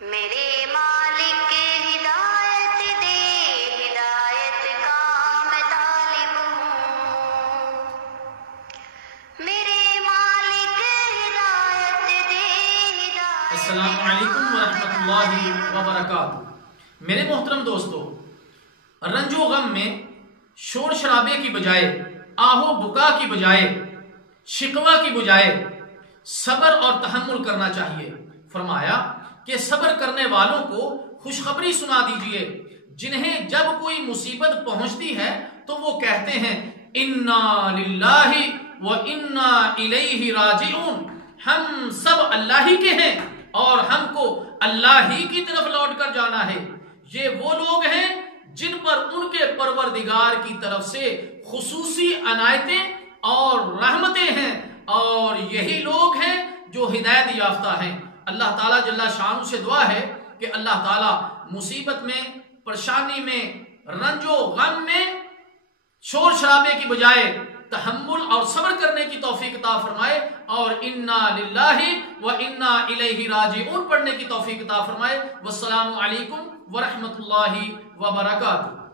میرے مالک ہدایت دے، ہدایت کا میں طالب ہوں۔ میرے مالک ہدایت دے، ہدایت۔ السلام علیکم ورحمۃ اللہ وبرکاتہ۔ میرے محترم دوستو، رنج و غم میں شور شرابے کی بجائے، آہو بکا کی بجائے، شکوہ کی بجائے صبر اور تحمل کرنا چاہیے۔ فرمایا کہ صبر کرنے والوں کو خوشخبری سنا دیجئے، جنہیں جب کوئی مصیبت پہنچتی ہے تو وہ کہتے ہیں انا للہ و انا الیہ راجعون، ہم سب اللہ ہی کے ہیں اور ہم کو اللہ ہی کی طرف لوٹ کر جانا ہے۔ یہ وہ لوگ ہیں جن پر ان کے پروردگار کی طرف سے خصوصی عنایتیں اور رحمتیں ہیں، اور یہی لوگ ہیں جو ہدایت یافتہ ہیں۔ اللہ تعالیٰ جل شانہ سے دعا ہے کہ اللہ تعالیٰ مصیبت میں، پریشانی میں، رنج و غم میں شور شرابے کی بجائے تحمل اور صبر کرنے کی توفیق عطا فرمائے، اور انا للہ و انا الیہ راجعون پڑھنے کی توفیق عطا فرمائے۔ والسلام علیکم ورحمۃ اللہ وبرکاتہ۔